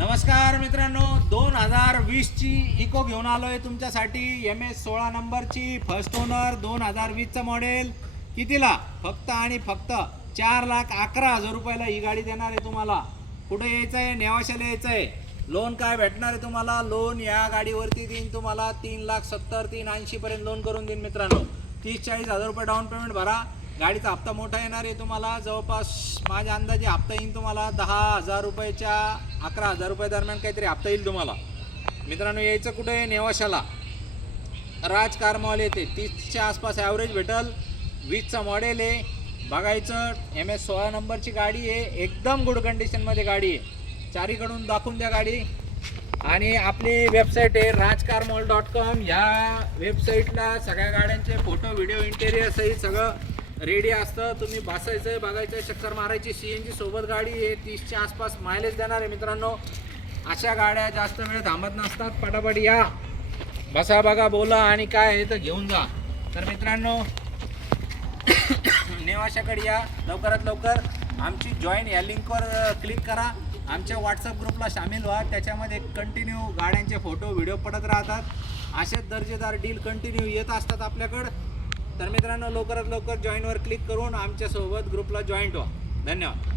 नमस्कार मित्रांनो, 2020 ची इको घेऊन आलोय तुमच्यासाठी। MS16 नंबरची फर्स्ट ओनर 2020चं मॉडेल। कितीला? फक्त आणि फक्त 4,11,000 रुपयाला ही गाडी देणार आहे तुम्हाला। कुठे यायचं आहे? नेवाशाला यायचं आहे। लोन काय भेटणार आहे तुम्हाला? लोन या गाडीवरती देईन तुम्हाला 3,70,000 380 पर्यंत लोन करून देईन मित्रांनो। 30-40 हजार रुपये डाऊन पेमेंट भरा। गाडीचा हप्ता मोठा येणार आहे तुम्हाला, जवळपास माझ्या अंदाजे हप्ता येईल तुम्हाला 10,000 रुपयाच्या 11,000 रुपये दरम्यान काहीतरी हप्ता येईल तुम्हाला मित्रांनो। यायचं कुठे? नेवाशाला राज कार मॉल येते। 30च्या आसपास ॲव्हरेज भेटल। 20चा मॉडेल आहे, बघायचं। MS16 नंबरची गाडी आहे, एकदम गुड कंडिशनमध्ये गाडी आहे। चारीकडून दाखवून द्या गाडी। आणि आपली वेबसाईट आहे rajcarmall.com। ह्या वेबसाईटला सगळ्या गाड्यांचे फोटो व्हिडिओ इंटेरियर सहित सगळं रेडी असतं। तुम्ही बसायचं, बघायचं, चक्कर मारायची। CNG सोबत गाडी आहे, 30च्या आसपास मायलेज देणार आहे मित्रांनो। अशा गाड्या जास्त वेळ थांबत नसतात, पटापट या, बसा, बघा, बोला आणि काय आहे तर घेऊन जा। तर मित्रांनो नेवाशाकडे या, लवकरात लवकर। आमची जॉईन या लिंकवर क्लिक करा, आमच्या व्हॉट्सअप ग्रुपला सामील व्हा। त्याच्यामध्ये कंटिन्यू गाड्यांचे फोटो व्हिडिओ पडत राहतात। असेच दर्जेदार डील कंटिन्यू येत असतात आपल्याकडं। तर मित्रांनो लवकरात लवकर जॉईनवर क्लिक करून आमच्यासोबत ग्रुपला जॉईंट व्हा। धन्यवाद।